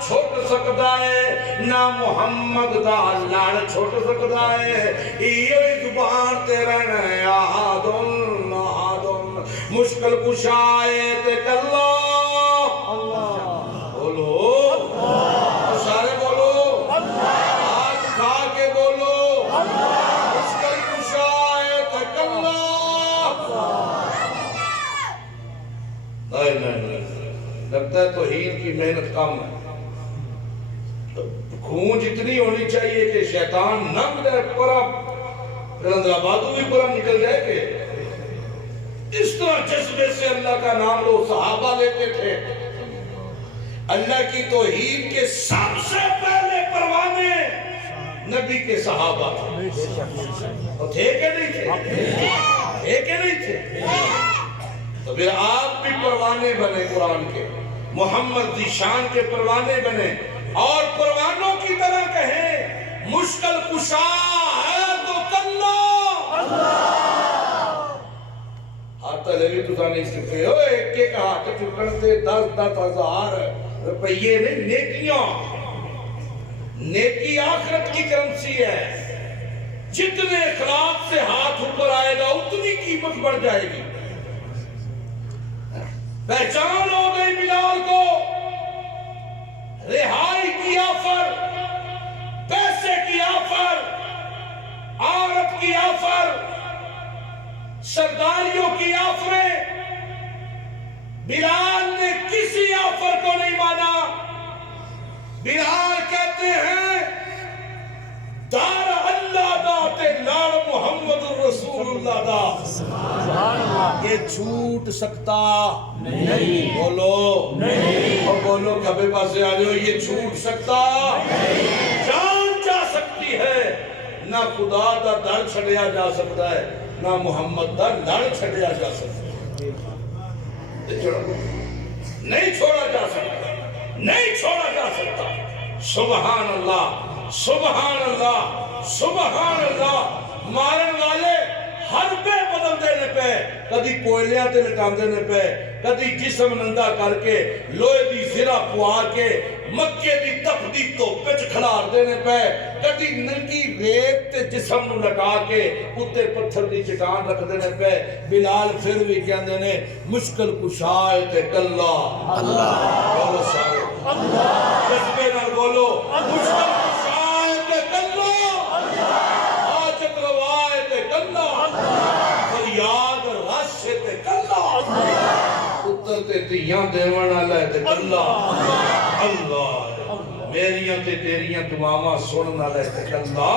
چھوٹ سکتا ہے نہ محمد دا لڑ چھوٹ سکتا ہے یہ زبان تے رہنا ہے آہدن آہدن مشکل کشائے تے کلا بولو سارے بولو ہاتھ کھا کے بولو مشکل کشائے تے کلا نہیں لگتا ہے توہین کی محنت کم ہے خون جتنی ہونی چاہیے کہ شیطان نم دے پرا رندرہ بادو بھی پرا نکل جائے کہ اس طرح جذبے سے اللہ کا نام لو صحابہ لیتے تھے اللہ کی توحید کے سب سے پہلے پروانے نبی کے صحابہ تھے کہ نہیں تھے تو پھر آپ بھی پروانے بنے قرآن کے محمد دی شان کے پروانے بنے اور پروانوں کی طرح کہیں مشکل کشا ہے تو کلّا ہاتھ لگی تو نہیں سکتے ہو ایک کے کہا کہ چکڑتے 10,000 روپیے نہیں نیکیاں نیکی آخرت کی کرنسی ہے جتنے اخلاق سے ہاتھ اوپر آئے گا اتنی قیمت بڑھ جائے گی پہچان ہو گئی بلال کو رہائی کی آفر پیسے کی آفر عورت کی آفر سرداریوں کی آفریں بلال نے کسی آفر کو نہیں مانا بلال کہتے ہیں دار اللہ دا تے لال محمد رسول اللہ دا یہ چھوٹ سکتا نہیں بولو نہیں اور بولو کبھی پاسے آ رہے ہو یہ چھوٹ سکتا جان جا سکتی ہے نہ خدا دا در چھڑیا جا سکتا ہے نہ محمد دا لڑ چھڑیا جا سکتا ہے نہیں چھوڑا جا سکتا نہیں چھوڑا جا سکتا سبحان اللہ سبحان اللہ سبحان اللہ مارن والے حربے بدل دینے پہ کدی کوئلیاں تے لٹان دینے پہ کدی جسم نندا کر کے لوہے دی زرہ پوا کے مکے دی تپ دی تو پچ کھلار دینے پہ کدی ننگی ریت تے جسم نو لگا کے اتے پتھر دی چٹان رکھ دینے پہ بلال پھر بھی کہن دینے مشکل کشائے تے کلا اللہ بولو سارے اللہ جذبے نال بولو مشکل کشائے تے کلا حاجت روائے تے کلا فریاد راشے تے کلا اتر تے تیاں دیوان آلہ تے کلا اللہ میریاں تے تیریاں دعاواں سنن آلہ تے کلا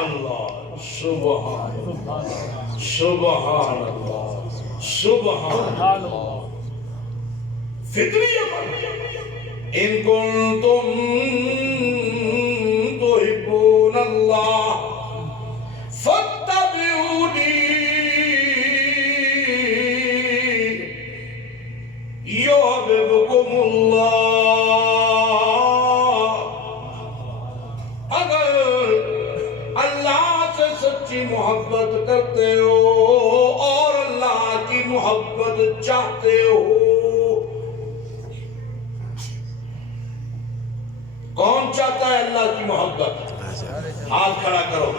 اللہ سبحان اللہ سبحان اللہ سبحان اللہ فطری ان کنتم تحبون اللہ فاتبعونی یحببکم اللہ اگر اللہ سے سچی محبت کرتے ہو اور اللہ کی محبت چاہتے ہو کون چاہتا ہے اللہ کی محبت ہاتھ کھڑا کرو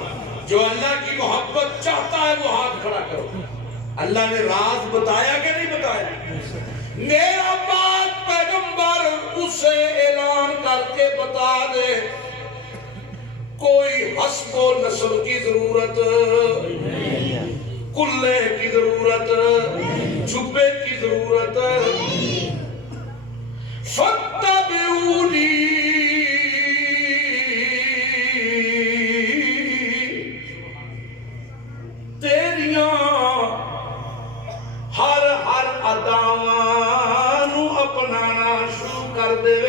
جو اللہ کی محبت چاہتا ہے وہ ہاتھ کھڑا کرو اللہ نے راز بتایا کہ نہیں بتایا میرا بات پیغمبر اسے اعلان کر کے بتا دے کوئی حسب و نسل کی ضرورت کلے کی ضرورت چھپے کی ضرورت فاتبعونی ہر اداوانو اپنانا شروع کر دے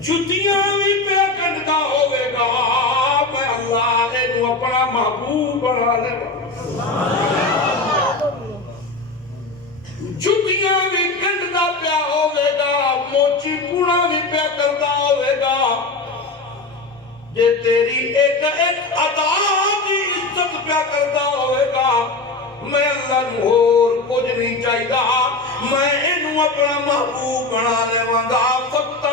جتیاں بھی پہ کنڈا ہوئے گا میں اللہ انہوں اپنا محبوب بنا لے جتیاں بھی کنڈا پہ ہوئے گا موچی پونا بھی پہ کردا ہوئے گا جے تیری ایک ادا کی عزت پہ کردا ہوئے گا میں اللہ نور کچھ نہیں چاہیے میں انہوں اپنا محبوب بنا لے وانگا فقط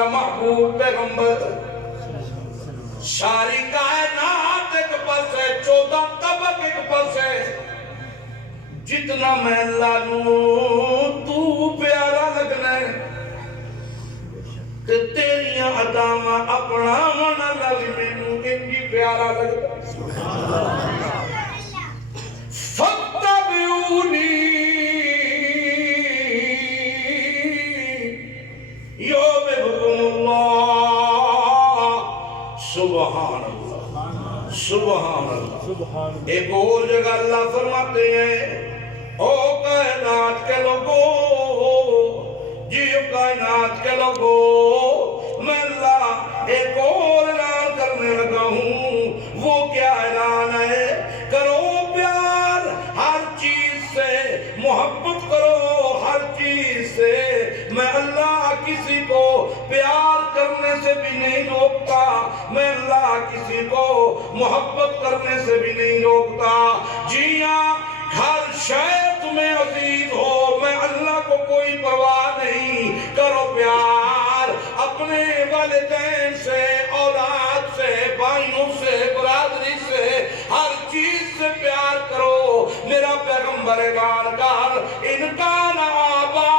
میرا محبوب پیغمبر ساری کائنات ایک پاس ہے 14 طبق ایک پاس ہے جتنا میں اللہ نو تو پیارا لگنا ہے کہ تیریاں عدامہ اپنا منا لازمی نو انجی پیارا لگنا فَاتَّبِعُونِي يُحْبِبْكُمُ اللَّهُ سبحان اللہ سبحان اللہ ایک اور جگہ اللہ فرماتے ہیں او کائنات کے لوگو جیو کائنات کے لوگو میں اللہ ایک اور اعلان کرنے لگا ہوں وہ کیا اعلان ہے کرو پیار ہر چیز سے محبت کرو ہر چیز سے میں اللہ کسی کو پیار کرنے سے بھی نہیں روکتا میں اللہ کسی کو محبت کرنے سے بھی نہیں روکتا جی ہاں ہر شے تمہیں عزیز ہو میں اللہ کو کوئی پرواہ نہیں کرو پیار اپنے والدین سے اولاد سے بھائیوں سے برادری سے ہر چیز سے پیار کرو میرا پیغمبر اعلان کر ان کان آباؤکم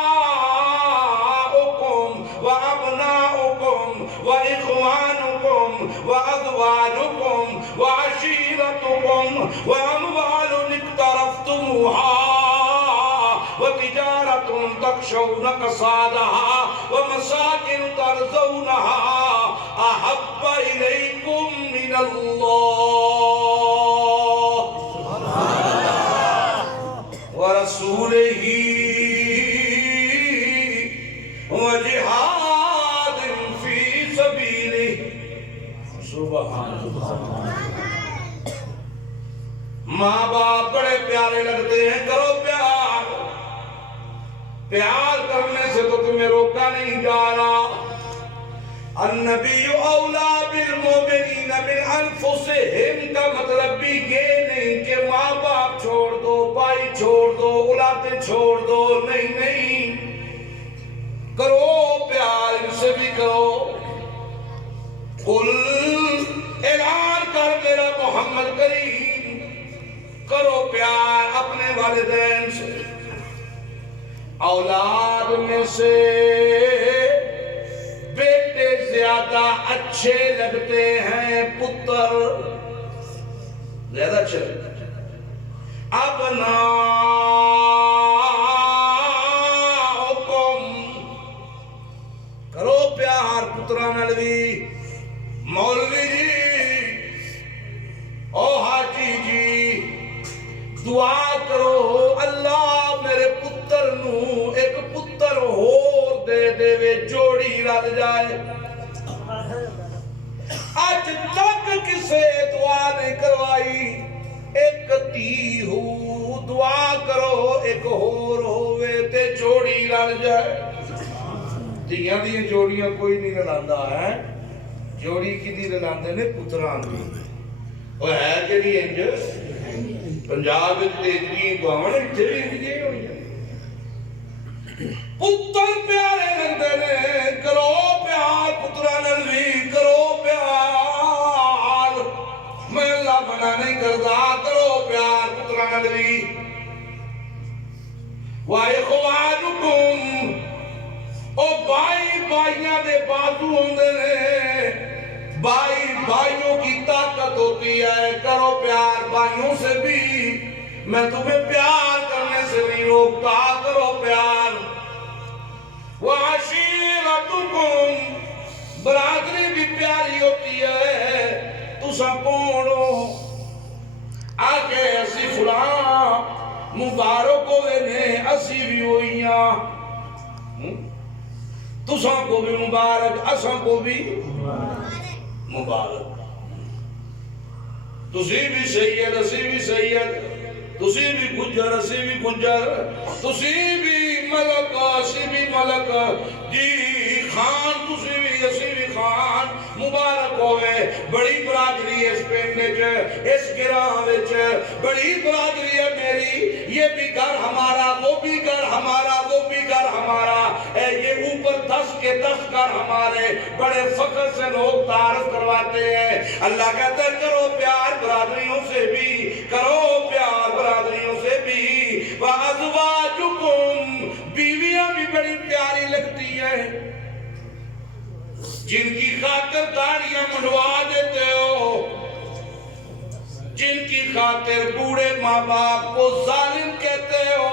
و ابناؤکم و اخوانکم و ازواجکم و عشیرتکم و اموال اقترفتموها وتجارة تخشون كسادها ومساكن ترضونها أحب إليكم من الله ورسوله وجهاد في سبيله سبحان اللہ ماں باپ بڑے پیارے لگتے ہیں کرو پیار پیار کرنے سے تو تمہیں روکا نہیں جا رہا النبی اولا بالمومنین من انفسہم کا مطلب بھی یہ نہیں کہ ماں باپ چھوڑ دو بھائی چھوڑ دو اولادیں چھوڑ دو نہیں نہیں کرو پیار ان سے بھی کرو قل اعلان کر میرا محمد کریم کرو پیار اپنے والدین سے اولاد میں سے بیٹے زیادہ اچھے لگتے ہیں پتر زیادہ اچھے لگتے ہیں ابناؤکم کرو پیار پتران علوی مولوی جی او حاجی جی دعا کرو اللہ میرے پتر نو ایک پتر ہور دے دے وے جوڑی رل جائے آج تک کسے دعا نہیں کروائی ایک تی ہو دعا کرو ایک ہور ہووے تے جوڑی رل جائے تیاں دیاں جوڑیاں کوئی نہیں رلاندہ ہے جوڑی کی دی رلاندے نے پتران دی وہ ہے کہ نہیں انجو پنجاب تیجری گوامن تیری انجے ہوئی ہے پتر پیارے لگتے نے کرو پیار پتران الوی کرو پیار میں اللہ بنا نہیں کرتا کرو پیار پتران الوی وَإِخْوَانُكُمْ او بھائی بھائیاں دے بازو ہوندے نے بھائی بھائیوں کی طاقت ہوتی ہے کرو پیار بھائیوں سے بھی میں تمہیں پیار کرنے سے نہیں روکتا کرو پیار وَعَشِيرَتُكُمْ برادری بھی پیاری ہوتی ہے تُسا کونو آگے اسی فلان مبارک ہوئے نے اسی بھی ہوئیاں تُسا کو بھی مبارک اساں کو بھی مبارک تُسی بھی سید اسی بھی سید تُسی بھی گجر اسی بھی گجر تُسی بھی ملک اسی بھی ملک جی خان تُسی بھی اسی بھی خان مبارک ہوئے بڑی برادری ہے اس پینڈے چے اس گراہ وچ بڑی برادری ہے میری یہ بھی گھر ہمارا وہ بھی گھر ہمارا وہ بھی گھر ہمارا اے یہ اوپر 10 کے 10 گھر ہمارے بڑے فخر سے لوگ تعارف کرواتے ہیں. اللہ کہتا ہے کرو پیار برادریوں سے بھی, کرو پیار برادریوں سے بھی. وَأَزْوَاجُكُمْ, بیویاں بھی بڑی پیاری لگتی ہیں جن کی خاطر داڑیاں منڈوا دیتے ہو, جن کی خاطر بوڑھے ماں باپ کو ظالم کہتے ہو.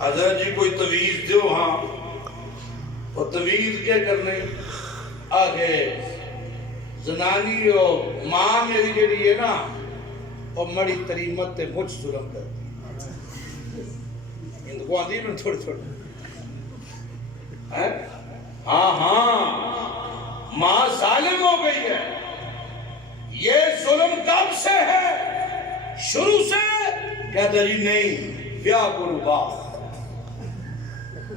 حضرت جی کوئی تویز دیو. ہاں اور تویز کیا کرنے آگے زنانی ہو ماں میری کے لیے نا اور مڑی تریمت تے مجھ ظلم کرتی ان کو آدھی میں تھوڑی تھوڑی. ہاں ہاں ماں ظالم ہو گئی ہے. یہ ظلم کب سے ہے؟ شروع سے. کہتا جی نہیں بیاہ کرو باپ,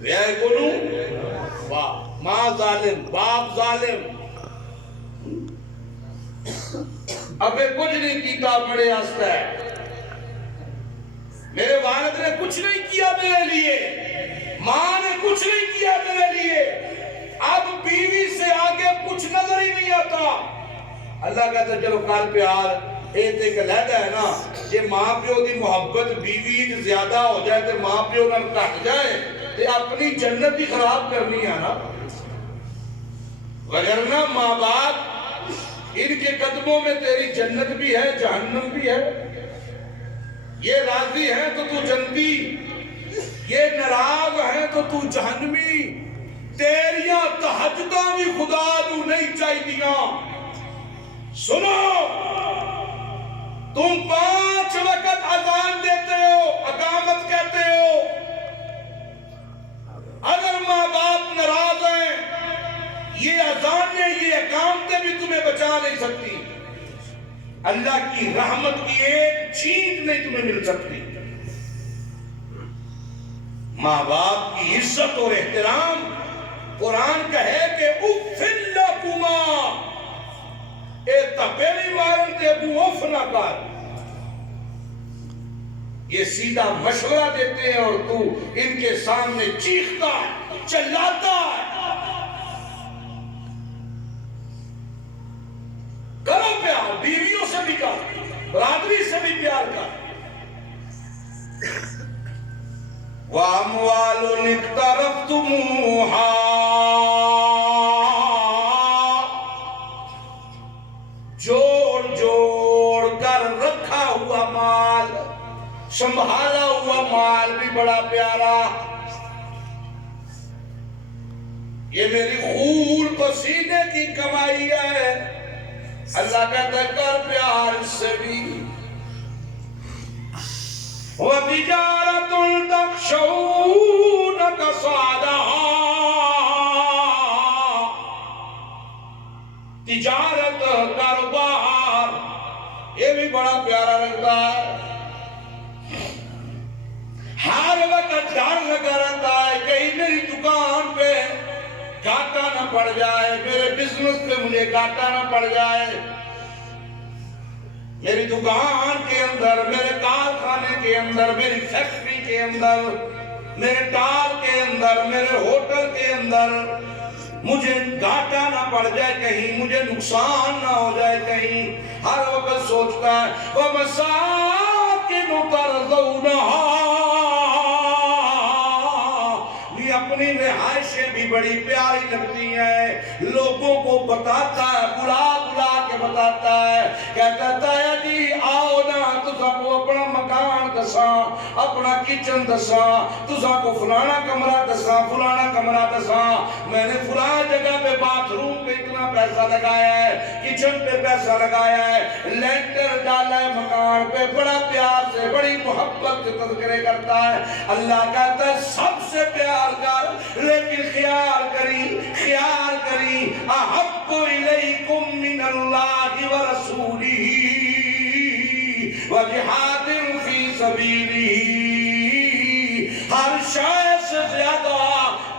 بیاہ کرو باپ. ماں ظالم, باپ ظالم. ابے کچھ نہیں کیتا میرے آستا ہے, میرے والد نے کچھ نہیں کیا میرے لیے, ماں نے کچھ نہیں کیا میرے لیے. اب بیوی سے آگے کچھ نظر ہی نہیں آتا. اللہ کہتا ہے چلو کال پیار ایک علیحدہ ہے نا. یہ ماں پیو دی محبت بیوی زیادہ ہو جائے تو ماں پیو نہ کٹ جائے تو اپنی جنت ہی خراب کرنی ہے نا. وگرنہ ماں باپ ان کے قدموں میں تیری جنت بھی ہے جہنم بھی ہے. یہ راضی ہیں تو تو جنتی, یہ ناراض ہیں تو تو جہنمی. تیریاں تہجداں بھی خدا نو نہیں چاہیدیاں. سنو, تم 5 وقت اذان دیتے ہو, اقامت کہتے ہو. اگر ماں باپ ناراض ہیں یہ اذانیں یہ اقامتیں بھی تمہیں بچا نہیں سکتی. اللہ کی رحمت کی ایک چھینٹ نہیں تمہیں مل سکتی. ماں باپ کی عزت اور احترام قرآن کہے کہ اُفٍ لَكُمَا, اے تپیری مارن تے ابو اف نہ کر. یہ سیدھا مشورہ دیتے ہیں اور تو ان کے سامنے چیختا چلاتا ہے. کرو پیار, بیویوں سے بھی کر, برادری سے بھی پیار کر. وَأَمْوَالٌ اقْتَرَفْتُمُوهَا, جوڑ جوڑ کر رکھا ہوا مال, سنبھالا ہوا مال بھی بڑا پیارا. یہ میری خون پسینے کی کمائی ہے. اللہ کہتا ہے کر پیار سے بھی. وَتِجَارَةٌ تَخْشَوْنَ كَسَادَهَا, تجارت کاروبار یہ بھی بڑا پیارا لگتا ہے. ہر وقت ڈر لگا رہتا ہے کہیں میری دکان پہ گھاٹا نہ پڑ جائے, میرے بزنس پہ مجھے گھاٹا نہ پڑ جائے. میری دکان کے اندر, میرے کارخانے کے اندر, میری فیکٹری کے اندر, میرے ٹار کے اندر, میرے ہوٹل کے اندر مجھے گھاٹا نہ پڑ جائے, کہیں مجھے نقصان نہ ہو جائے. کہیں ہر وقت سوچتا ہے وَمَسَاكِنُ تَرْضَوْنَهَا, اپنی رہائشیں بھی بڑی پیاری لگتی ہیں. لوگوں کو بتاتا ہے, بلا بلا کے بتاتا ہے, کہتا ہے جی آؤ نا تسا کو اپنا مکان دساں, اپنا کچن دساں, تسا کو فلانا کمرہ دساں, فلانا کمرہ دساں. میں نے فلاں جگہ پہ باتھ روم پہ اتنا پیسہ لگایا ہے, کچن پہ پیسہ لگایا ہے, لینٹر ڈالا ہے مکان پہ. بڑا پیار سے بڑی محبت کے تذکرے کرتا ہے. اللہ کہتا ہے سب سے پیار کر, لیکن خیال کری احب الیکم من اللہ ورسولہ وجہاد فی سبیلہ. ہر شے سے زیادہ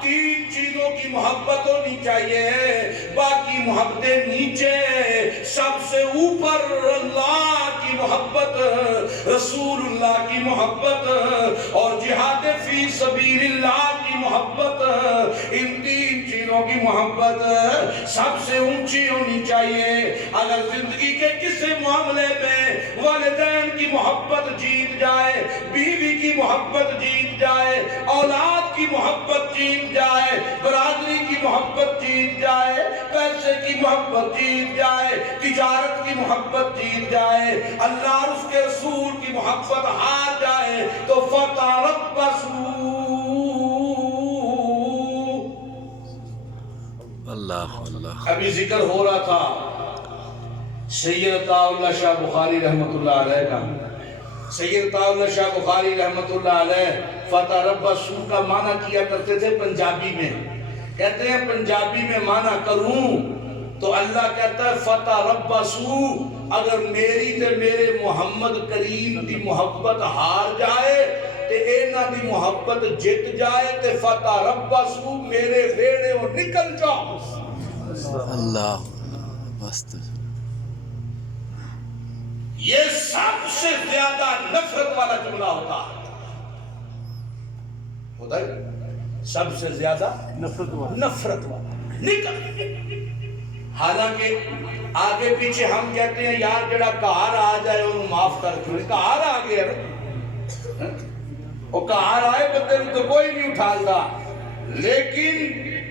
3 چیزوں کی محبت ہونی چاہیے, باقی محبتیں نیچے. سب سے اوپر اللہ کی محبت، رسول اللہ کی محبت اور جہاد فی سبیل اللہ کی محبت، ان تین چیزوں کی محبت سب سے اونچی ہونی چاہیے۔ اگر زندگی کے کسی معاملے میں والدین کی محبت جیت جائے، بیوی کی محبت جیت جائے، اولاد کی محبت جیت جائے، برادری کی محبت جیت جائے، پیسے کی محبت جیت جائے، تجارت کی محبت جیت جائے، اللہ اور اس کے رسول کی محبت ہار جائے تو فتربصوا۔ اللہ اللہ۔ ابھی ذکر ہو رہا تھا سید عطا اللہ شاہ بخاری رحمت اللہ علیہ کا۔ سید عطا اللہ شاہ بخاری رحمت اللہ علیہ فتربصوا کا معنی کیا کرتے تھے پنجابی میں۔ کہتے ہیں پنجابی میں معنی کروں تو اللہ کہتا ہے فتربصوا، اگر میری تے میرے محمد کریم دی محبت ہار جائے تے اینا دی محبت جت جائے تے فتربصوا، میرے ویڑے اور نکل جاؤ۔ اللہ بس۔ یہ سب سے زیادہ نفرت والا جملہ ہوتا ہے، سب سے زیادہ نفرت والا نکل۔ حالانکہ آگے پیچھے ہم کہتے ہیں یار جڑا کہار آ جائے انہوں معاف کر چھوڑے، کہار آ گیا نا، وہ کہار آئے بندے تو کوئی نہیں اٹھالتا، لیکن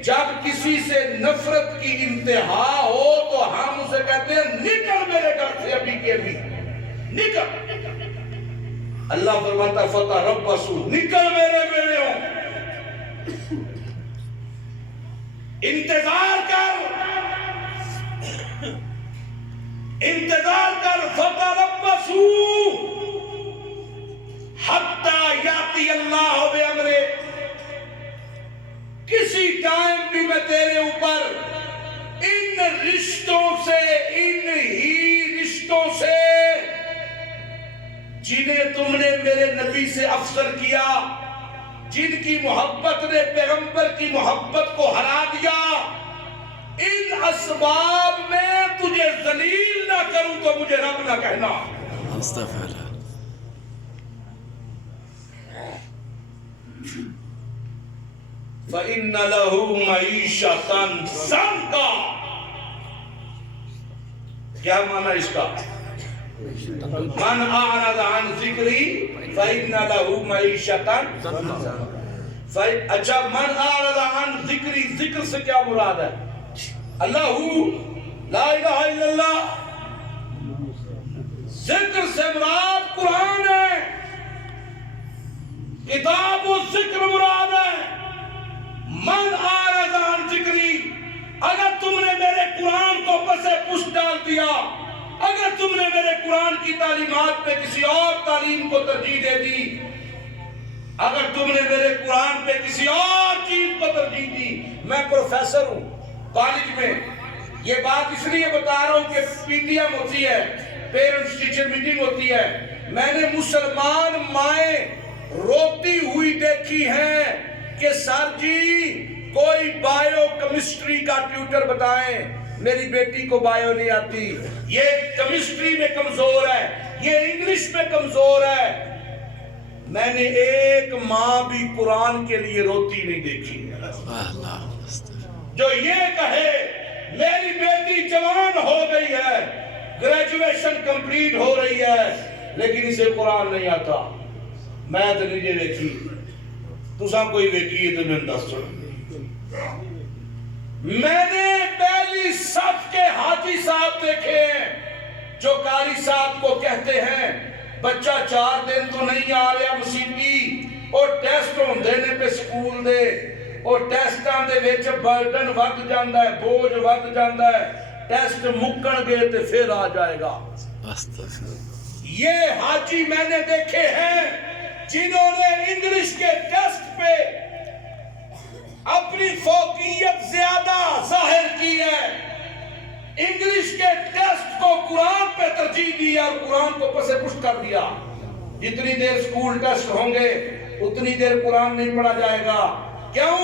جب کسی سے نفرت کی انتہا ہو تو ہم اسے کہتے ہیں نکل میرے گھر سے ابھی کے ابھی نکل۔ اللہ فرماتا ہے فتربصوا، نکل میرے بیڑے ہوں، انتظار کر فتربصوا حتی یاتی اللہ بامرہ، کسی ٹائم بھی میں تیرے اوپر ان رشتوں سے، ان ہی رشتوں سے جنہیں تم نے میرے نبی سے افضل کیا، جن کی محبت نے پیغمبر کی محبت کو ہرا دیا، ان اسباب میں تجھے ذلیل نہ کروں تو مجھے رب نہ کہنا۔ استغفر۔ فَإِنَّ لَهُ مَعِيشَةً ضَنْكًا، کیا معنی اس کا؟ من اعرض عن ذکری فَإِنَّ لَهُ مَعِيشَةً، اچھا من اعرض عن ذکری، ذکر سے کیا مراد ہے؟ اللہ لا الہ الا اللہ، ذکر سے مراد قرآن ہے، کتاب و ذکر مراد ہے۔ من اعرض عن ذکری، اگر تم نے میرے قرآن کو پس پشت ڈال دیا، اگر تم نے میرے قرآن کی تعلیمات پہ کسی اور تعلیم کو ترجیح دے دی، اگر تم نے میرے قرآن پہ کسی اور چیز کو ترجیح دی، میں پروفیسر ہوں کالج میں، یہ بات اس لیے بتا رہا ہوں کہ پی ٹی ایم ہوتی ہے، پیرنٹس ٹیچر میٹنگ ہوتی ہے، میں نے مسلمان مائیں روتی ہوئی دیکھی ہیں کہ سر جی کوئی بائیو کیمسٹری کا ٹیوٹر بتائیں، میری بیٹی کو بائیو نہیں آتی، یہ کیمسٹری میں کمزور ہے، یہ انگلش میں کمزور ہے۔ میں نے ایک ماں بھی قرآن کے لیے روتی نہیں دیکھی جو یہ کہے میری بیٹی جوان ہو گئی ہے، گریجویشن کمپلیٹ ہو رہی ہے، لیکن اسے قرآن نہیں آتا، میں تو نہیں یہ دیکھی، تساں کوئی دیکھی ہے تو میں دس چھوڑ۔ میں نے پہلی صف کے حاجی صاحب دیکھے ہیں جو قاری صاحب کو کہتے ہیں بچہ 4 دن تو نہیں آ رہا مسیحی، اور ٹیسٹ ہوں دینے پہ سکول دے، اور ٹیسٹاں دے ویچ برڈن ود جاندہ ہے، بوجھ ود جاندہ ہے، ٹیسٹ مکن گئے تے پھر آ جائے گا۔ یہ حاجی میں نے دیکھے ہیں جنہوں نے انگلش کے ٹیسٹ پہ اپنی فوقیت زیادہ ظاہر کی ہے، انگلش کے ٹیسٹ کو قرآن پہ ترجیح دیا اور قرآن کو پس پشت کر دیا۔ جتنی دیر سکول ٹیسٹ ہوں گے اتنی دیر قرآن نہیں پڑھا جائے گا۔ کیوں؟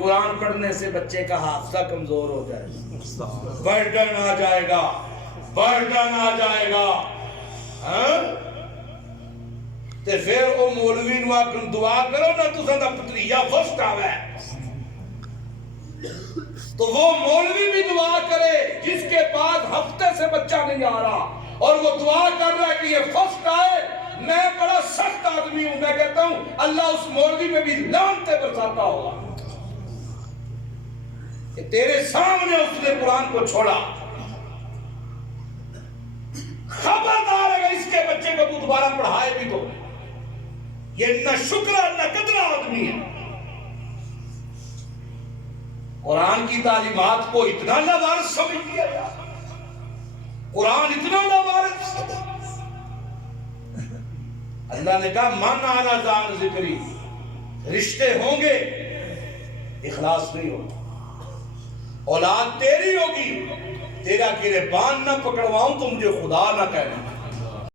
قرآن پڑھنے سے بچے کا حافظہ کمزور ہو جائے گا، برڈن آ جائے گا، برڈن آ جائے گا۔ تے پھر او مولوی نو آکن دعا کرو نا تساں دا پتریجا فرسٹ آوے، تو وہ مولوی بھی دعا کرے جس کے پاس ہفتے سے بچہ نہیں آ رہا اور وہ دعا کر رہا ہے کہ یہ فرسٹ آئے، میں بڑا سخت آدمی ہوں، میں کہتا ہوں اللہ اس مولوی میں بھی لعنتیں برساتا ہوگا کہ تیرے سامنے اس نے قرآن کو چھوڑا۔ خبردار اگر اس کے بچے کو تو دوبارہ پڑھائے بھی تو یہ نہ شکرہ نہ قدرہ آدمی ہے۔ قرآن کی تعلیمات کو اتنا ناوارث سمجھ لیا گیا، قرآن اتنا ناوارث۔ اللہ نے کہا من آنا زان ذکری، رشتے ہوں گے اخلاص نہیں ہوگا، اولاد تیری ہوگی، تیرا گربان نہ پکڑواؤں تو مجھے خدا نہ کہنا۔